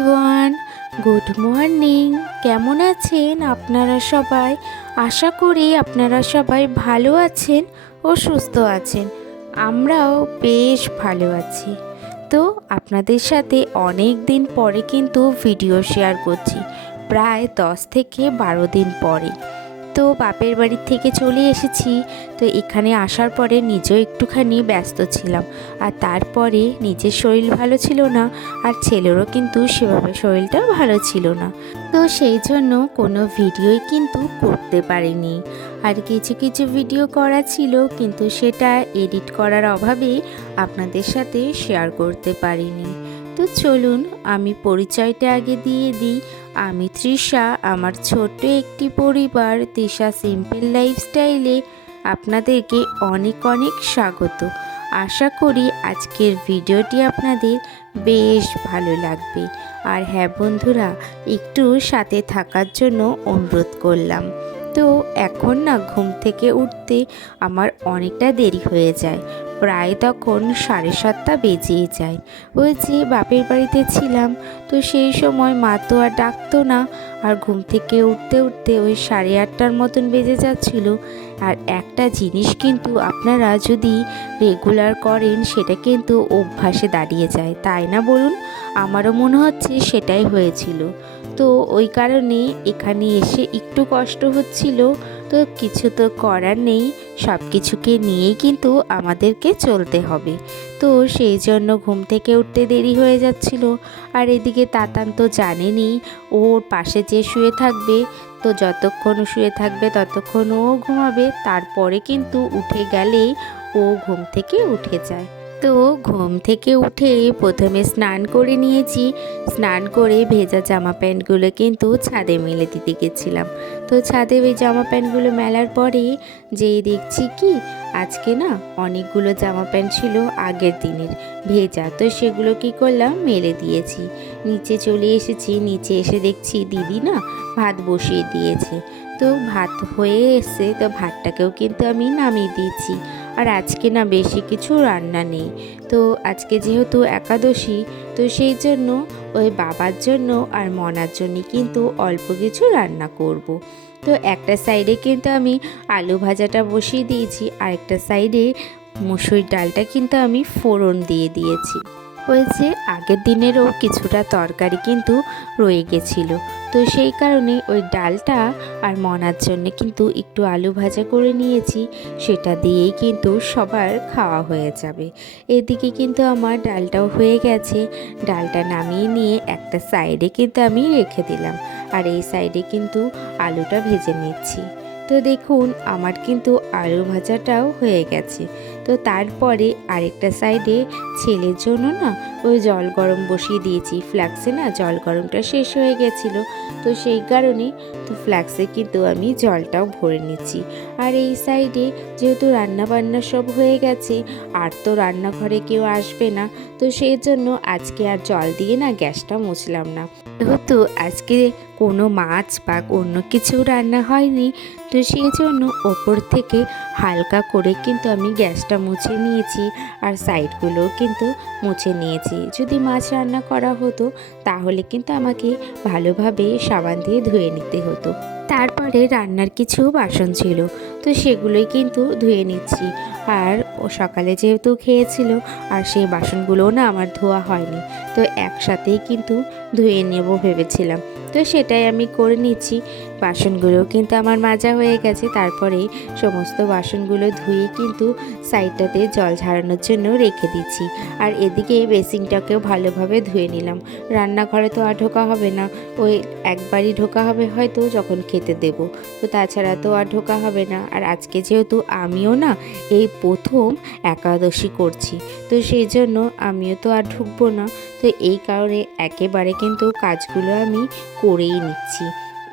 Everyone good morning কেমন আছেন আপনারা সবাই? আশা করি আপনারা সবাই ভালো আছেন ও সুস্থ আছেন। আমরাও বেশ ভালো আছি। তো আপনাদের সাথে অনেক দিন পরে কিন্তু ভিডিও শেয়ার করছি। প্রায় দশ থেকে বারো দিন পরে। তো বাপের বাড়ির থেকে চলে এসেছি। তো এখানে আসার পরে নিজেও একটুখানি ব্যস্ত ছিলাম। আর তারপরে নিজের শরীর ভালো ছিল না, আর ছেলেরও কিন্তু সেভাবে শরীরটা ভালো ছিল না। তো সেই জন্য কোনো ভিডিওই কিন্তু করতে পারিনি। আর কিছু কিছু ভিডিও করা ছিল, কিন্তু সেটা এডিট করার অভাবে আপনাদের সাথে শেয়ার করতে পারিনি। তো চলুন, আমি পরিচয়টা আগে দিয়ে দিই। আমি তৃষা, আমার ছোট্ট একটি পরিবার, তৃষা সিম্পল লাইফস্টাইলে আপনাদেরকে অনেক অনেক স্বাগত। আশা করি আজকের ভিডিওটি আপনাদের বেশ ভালো লাগবে। আর হ্যাঁ বন্ধুরা, একটু সাথে থাকার জন্য অনুরোধ করলাম। তো এখন না ঘুম থেকে উঠতে আমার অনেকটা দেরি হয়ে যায়। প্রায় তখন সাড়ে সাতটা বেজেই যায়। ওই যে বাপের বাড়িতে ছিলাম, তো সেই সময় মা তো আর ডাকতো না। আর ঘুম থেকে উঠতে উঠতে ওই সাড়ে আটটার মতন বেজে যাচ্ছিল। আর একটা জিনিস কিন্তু আপনারা যদি রেগুলার করেন, সেটা কিন্তু অভ্যাসে দাঁড়িয়ে যায়। তাই না বলুন? আমারও মনে হচ্ছে সেটাই হয়েছিল। তো ওই কারণে এখানে এসে একটু কষ্ট হচ্ছিল। তো কিছু তো করার নেই। সব কিছুকে নিয়েই কিন্তু আমাদেরকে চলতে হবে। তো সেই জন্য ঘুম থেকে উঠতে দেরি হয়ে যাচ্ছিল। আর এদিকে তাতান তো জানেনি, ওর পাশে যে শুয়ে থাকবে, তো যতক্ষণ শুয়ে থাকবে ততক্ষণ ও ঘুমাবে। তারপরে কিন্তু উঠে গেলেই ও ঘুম থেকে উঠে যায়। তো ঘুম থেকে উঠে প্রথমে স্নান করে নিয়েছি। স্নান করে ভেজা জামা প্যান্টগুলো কিন্তু ছাদে মেলে দিতে গেছিলাম। তো ছাদে ওই জামা প্যান্টগুলো মেলার পরে যেই দেখছি কি, আজকে না অনেকগুলো জামা প্যান্ট ছিল আগের দিনের। ভেজা তো সেগুলো কি করলাম, মেলে দিয়েছি। নিচে চলে এসেছি, নিচে এসে দেখছি দিদি না ভাত বসিয়ে দিয়েছে। তো ভাত হয়ে এসছে, তো ভাতটাকেও কিন্তু আমি নামিয়ে দিয়েছি। আর আজকে না বেশি কিছু রান্না নেই তো আজকে যেহেতু একাদশী, তো সেই জন্য ওই বাবার জন্য আর মনার জন্য কিন্তু অল্প কিছু রান্না করব। তো একটা সাইডে কিন্তু আমি আলু ভাজাটা বসিয়ে দিয়েছি আর একটা সাইডে মুসুর ডালটা কিন্তু আমি ফোড়ন দিয়ে দিয়েছি হয়েছে আগের দিনেরও কিছুটা তরকারি কিন্তু রয়ে গেছিল। তো সেই কারণে ওই ডালটা আর মনার জন্য কিন্তু একটু আলু ভাজা করে নিয়েছি, সেটা দিয়েই কিন্তু সবার খাওয়া হয়ে যাবে। এদিকে কিন্তু আমার ডালটাও হয়ে গেছে। ডালটা নামিয়ে নিয়ে একটা সাইডে কিন্তু আমি রেখে দিলাম। আর এই সাইডে কিন্তু আলুটা ভেজে নিচ্ছি। তো দেখুন, আমার কিন্তু আলু ভাজাটাও হয়ে গেছে। তো তারপরে আরেকটা সাইডে ছেলের জন্য না ওই জল গরম বসিয়ে দিয়েছি। ফ্ল্যাক্সে না জল গরমটা শেষ হয়ে গেছিল। তো সেই কারণে তো ফ্ল্যাক্সে কিন্তু আমি জলটাও ভরে নিচ্ছি। আর এই সাইডে যেহেতু রান্না বান্না সব হয়ে গেছে, আর তো রান্নাঘরে কেউ আসবে না, তো সেই জন্য আজকে আর জল দিয়ে না গ্যাসটা মুছলাম না। যেহেতু আজকে কোনো মাছ বা অন্য কিছু রান্না হয়নি। তো সেই জন্য ওপর থেকে হালকা করে কিন্তু আমি গ্যাসটা মুছে নিয়েছি আর সাইডগুলোও কিন্তু মুছে নিয়েছি। যদি মাছ রান্না করা হতো, তাহলে কিন্তু আমাকে ভালোভাবে সাবান দিয়ে ধুয়ে নিতে হতো। তারপরে রান্নার কিছু বাসন ছিল, তো সেগুলোই কিন্তু ধুয়ে নিচ্ছি। আর ও সকালে যেহেতু খেয়েছিল, আর সেই বাসনগুলোও না আমার ধোয়া হয়নি, তো একসাথেই কিন্তু ধুয়ে নেব ভেবেছিলাম। তো সেটাই আমি করে নিচ্ছি। বাসনগুলোও কিন্তু আমার মাজা হয়ে গেছে। তারপরে সমস্ত বাসনগুলো ধুয়ে কিন্তু সাইডটাতে জল ঝাড়ানোর জন্য রেখে দিচ্ছি। আর এদিকে বেসিনটাকেও ভালোভাবে ধুয়ে নিলাম। রান্নাঘরে তো আর ঢোকা হবে না। ওই একবারই ঢোকা হবে হয়তো যখন খেতে দেব। তো তাছাড়া তো আর ঢোকা হবে না। আর আজকে যেহেতু আমিও না, এই প্রথম একাদশী করছি। তো সেই জন্য আমিও তো আর ঢুকবো না। তো এই কারণে একেবারে কিন্তু কাজগুলো আমি করেই নিচ্ছি।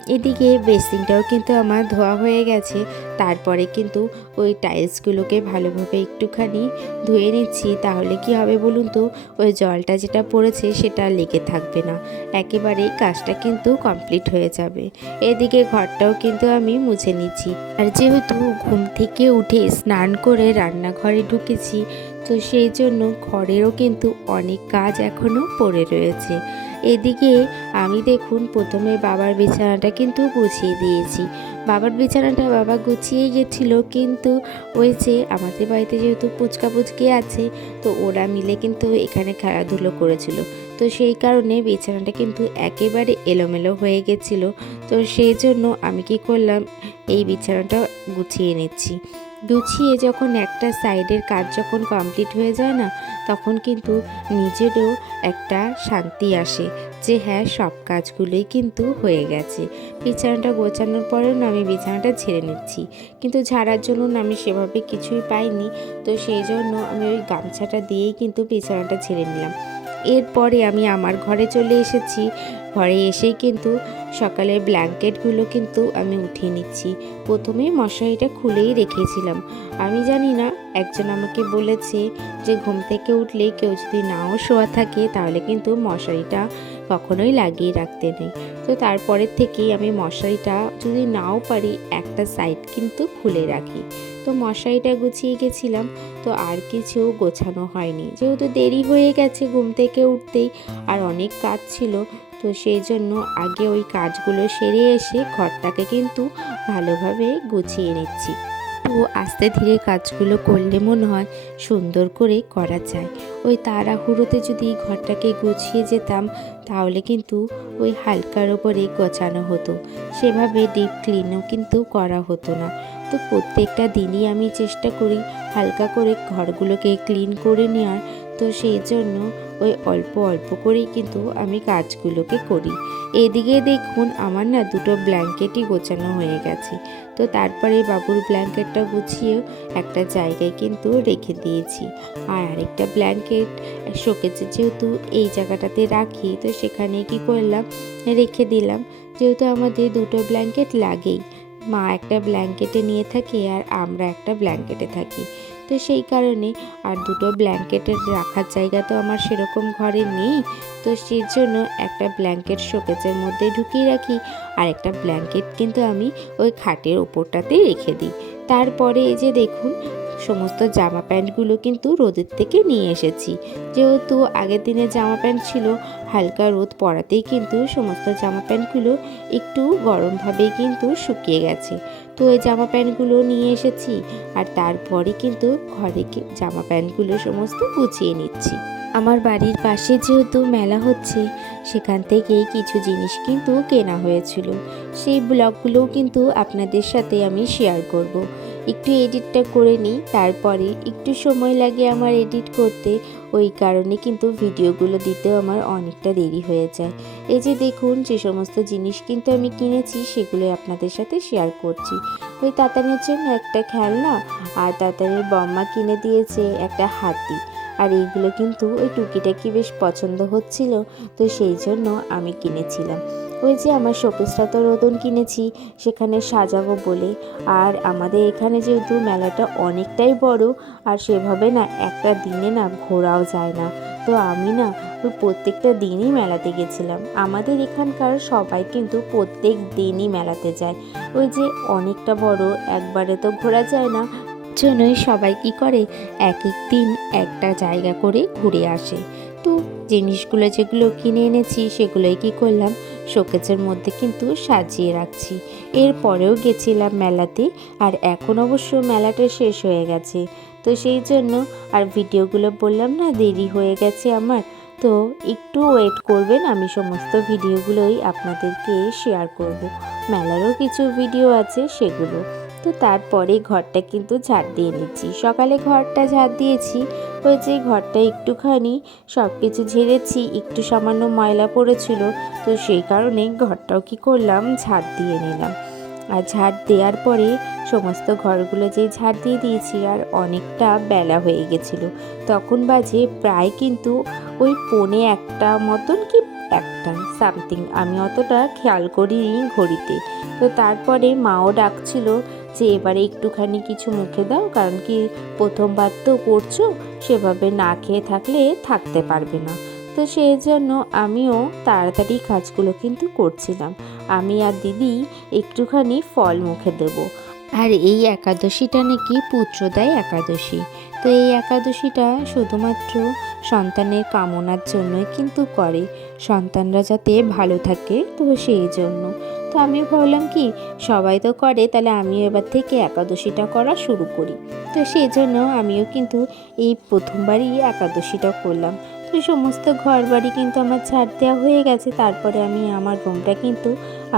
এদিকে বেসিনটাও কিন্তু আমার ধোয়া হয়ে গেছে। তারপরে কিন্তু ওই টাইলসগুলোকে ভালোভাবে একটুখানি ধুয়ে নিচ্ছি। তাহলে কি হবে বলুন তো? ওই জলটা যেটা পড়েছে সেটা লেগে থাকবে না। একেবারেই কাজটা কিন্তু কমপ্লিট হয়ে যাবে। এদিকে ঘরটাও কিন্তু আমি মুছে নিচ্ছি। আর যেহেতু ঘুম থেকে উঠে স্নান করে রান্নাঘরে ঢুকেছি, তো সেই জন্য ঘরেরও কিন্তু অনেক কাজ এখনও পড়ে রয়েছে। এদিকে আমি দেখুন প্রথমে বাবার বিছানাটা কিন্তু গুছিয়ে দিয়েছি। বাবার বিছানাটা বাবা গুছিয়ে গেছিল, কিন্তু ওই যে আমাদের বাড়িতে যেহেতু পুচকা পুচকি আছে, তো ওরা মিলে কিন্তু এখানে খেলাধুলো করেছিল। তো সেই কারণে বিছানাটা কিন্তু একেবারে এলোমেলো হয়ে গেছিল। তো সেই জন্য আমি কি করলাম, এই বিছানাটা গুছিয়ে নিচ্ছি। গুছিয়ে যখন একটা সাইডের কাজ যখন কমপ্লিট হয়ে যায় না, তখন কিন্তু নিজেরও একটা শান্তি আসে যে হ্যাঁ সব কাজগুলোই কিন্তু হয়ে গেছে। বিছানাটা গোছানোর পরেও না আমি বিছানাটা ঝেড়ে নিচ্ছি। কিন্তু ঝাড়ার জন্য না আমি সেভাবে কিছুই পাইনি, তো সেই জন্য আমি ওই গামছাটা দিয়েই কিন্তু বিছানাটা ঝেড়ে নিলাম। এরপরে আমি আমার ঘরে চলে এসেছি। ঘরে এসেই কিন্তু সকালের ব্ল্যাঙ্কেটগুলো কিন্তু আমি উঠিয়ে নিচ্ছি। প্রথমেই মশারিটা খুলেই রেখেছিলাম। আমি জানি না, একজন আমাকে বলেছে যে ঘুম থেকে উঠলে কেউ যদি নাও শোয়া থাকে তাহলে কিন্তু মশারিটা কখনোই লাগিয়ে রাখতে নেই। তো তারপরের থেকেই আমি মশারিটা যদি নাও পারি একটা সাইড কিন্তু খুলে রাখি। তো মশারিটা গুছিয়ে গেছিলাম, তো আর কিছু গোছানো হয়নি। যেহেতু দেরি হয়ে গেছে ঘুম থেকে উঠতেই, আর অনেক কাজ ছিল তো সেই জন্য আগে ওই কাজগুলো সেরে এসে ঘরটাকে কিন্তু ভালোভাবে গুছিয়ে নিচ্ছি। তো আস্তে ধীরে কাজগুলো করলে মনে হয় সুন্দর করে করা যায়। ওই তাড়াহুড়োতে যদি ঘরটাকে গুছিয়ে যেতাম, তাহলে কিন্তু ওই হালকার ওপরে গোছানো হতো। সেভাবে ডিপ ক্লিনও কিন্তু করা হতো না। তো প্রত্যেকটা দিনই আমি চেষ্টা করি হালকা করে ঘরগুলোকে ক্লিন করে নেওয়ার। তো সেই জন্য ওই অল্প অল্প করেই কিন্তু আমি কাজগুলোকে করি। এদিকে দেখুন আমার না দুটো ব্ল্যাঙ্কেটই গোছানো হয়ে গেছে। তো তারপরে বাবুর ব্ল্যাঙ্কেটটা গুছিয়ে একটা জায়গায় কিন্তু রেখে দিয়েছি। আর আরেকটা ব্ল্যাঙ্কেট শোকেছে যেহেতু এই জায়গাটাতে রাখি, তো সেখানে কি করলাম? রেখে দিলাম। যেহেতু আমাদের দুটো ব্ল্যাঙ্কেট লাগেই। মা একটা ব্ল্যাঙ্কেটে নিয়ে থাকে আর আমরা একটা ব্ল্যাঙ্কেটে থাকি। তো সেই কারণে আর দুটো ব্ল্যাঙ্কেটের রাখার জায়গা তো আমার সেরকম ঘরে নেই। তো সেই জন্য একটা ব্ল্যাঙ্কেট শোকেজের মধ্যে ঢুকিয়ে রাখি আর একটা ব্ল্যাঙ্কেট কিন্তু আমি ওই খাটের ওপরটাতেই রেখে দিই। তারপরে এই যে দেখুন, সমস্ত জামা প্যান্টগুলো কিন্তু রোদের থেকে নিয়ে এসেছি। যেহেতু আগের দিনে জামা প্যান্ট ছিল, হালকা রোদ পড়াতেই কিন্তু সমস্ত জামা প্যান্টগুলো একটু গরমভাবেই কিন্তু শুকিয়ে গেছে। তো ওই জামা প্যান্টগুলো নিয়ে এসেছি। আর তারপরে কিন্তু ঘরে জামা প্যান্টগুলো সমস্ত গুছিয়ে নিচ্ছি। আমার বাড়ির পাশে যেহেতু মেলা হচ্ছে, সেখান থেকেই কিছু জিনিস কিন্তু কেনা হয়েছিল। সেই ব্লগগুলোও কিন্তু আপনাদের সাথে আমি শেয়ার করব। একটু এডিটটা করে নিই, তারপরে একটু সময় লাগে আমার এডিট করতে। ওই কারণে কিন্তু ভিডিওগুলো দিতেও আমার অনেকটা দেরি হয়ে যায়। এই যে দেখুন, যে সমস্ত জিনিস কিন্তু আমি কিনেছি, সেগুলো আপনাদের সাথে শেয়ার করছি। ওই তাতানের জন্য একটা খেলনা আর তাতানের বম্মা কিনে দিয়েছে একটা হাতি। আর এইগুলো কিন্তু ওই টুকিটাকি বেশ পছন্দ হচ্ছিল, তো সেই জন্য আমি কিনেছিলাম। ওই যে আমার শোকেসটা তো রোদন কিনেছি, সেখানে সাজাবো বলে। আর আমাদের এখানে যেহেতু মেলাটা অনেকটাই বড়, আর সেভাবে না একটা দিনে না ঘোরাও যায় না। তো আমি না ওই প্রত্যেকটা দিনই মেলাতে গেছিলাম। আমাদের এখানকার সবাই কিন্তু প্রত্যেক দিনই মেলাতে যায়। ওই যে অনেকটা বড়, একবারে তো ঘোরা যায় না। জন্যই সবাই কি করে, এক এক দিন একটা জায়গা করে ঘুরে আসে। তো জিনিসগুলো যেগুলো কিনে এনেছি, সেগুলোই কি করলাম? শোকেজের মধ্যে কিন্তু সাজিয়ে রাখছি। এরপরেও গেছিলাম মেলাতে আর এখন অবশ্য মেলাটা শেষ হয়ে গেছে। তো সেই জন্য আর ভিডিওগুলো বললাম না, দেরি হয়ে গেছে আমার। তো একটু ওয়েট করবেন, আমি সমস্ত ভিডিওগুলোই আপনাদেরকে শেয়ার করব। মেলারও কিছু ভিডিও আছে সেগুলো। তো তারপরে ঘরটা কিন্তু ঝাড় দিয়ে নিচ্ছি। সকালে ঘরটা ঝাড় দিয়েছি ওই যে ঘরটা একটুখানি সব কিছু ঝেড়েছি, একটু সামান্য ময়লা পড়েছিল, তো সেই কারণে ঘরটাও কি করলাম, ঝাড় দিয়ে নিলাম। আর ঝাড় দেওয়ার পরে সমস্ত ঘরগুলো যে ঝাড় দিয়ে দিয়েছি, আর অনেকটা বেলা হয়ে গেছিল। তখন বাজে প্রায় কিন্তু ওই পৌনে একটা মতন কি একটা, সামথিং। আমি অতটা খেয়াল করিনি ঘড়িতে। তো তারপরে মাও ডাকছিল যে এবারে একটুখানি কিছু মুখে দাও, কারণ কি প্রথমবার তো করছ, সেভাবে না খেয়ে থাকলে থাকতে পারবে না। তো সেই জন্য আমিও তাড়াতাড়ি কাজগুলো কিন্তু করছিলাম। আমি আর দিদি একটুখানি ফল মুখে দেব। আর এই একাদশীটা নাকি পুত্রদায় একাদশী। তো এই একাদশীটা শুধুমাত্র সন্তানের কামনার জন্যই কিন্তু করে। সন্তানরা যাতে ভালো থাকে, তো সেই জন্য। তো আমি ভাবলাম কি, সবাই তো করে, তাহলে আমিও এবার থেকে একাদশীটা করা শুরু করি। তো সেই জন্য আমিও কিন্তু এই প্রথমবারই একাদশীটা করলাম। তো সমস্ত ঘর বাড়ি কিন্তু আমার ছাড় দেওয়া হয়ে গেছে, তারপরে আমি আমার রুমটা কিন্তু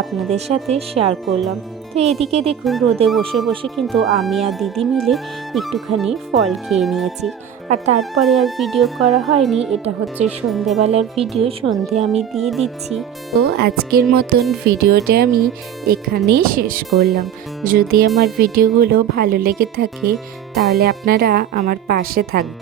আপনাদের সাথে শেয়ার করলাম। তো এদিকে দেখুন, রোদে বসে বসে কিন্তু আমি আর দিদি মিলে একটুখানি ফল খেয়ে নিয়েছি। আর তারপরে আর ভিডিও করা হয়নি, এটা হচ্ছে সন্ধেবেলার ভিডিও সন্ধে আমি দিয়ে দিচ্ছি। তো আজকের মতন ভিডিওটা আমি এখানেই শেষ করলাম। যদি আমার ভিডিওগুলো ভালো লেগে থাকে, তাহলে আপনারা আমার পাশে থাকবেন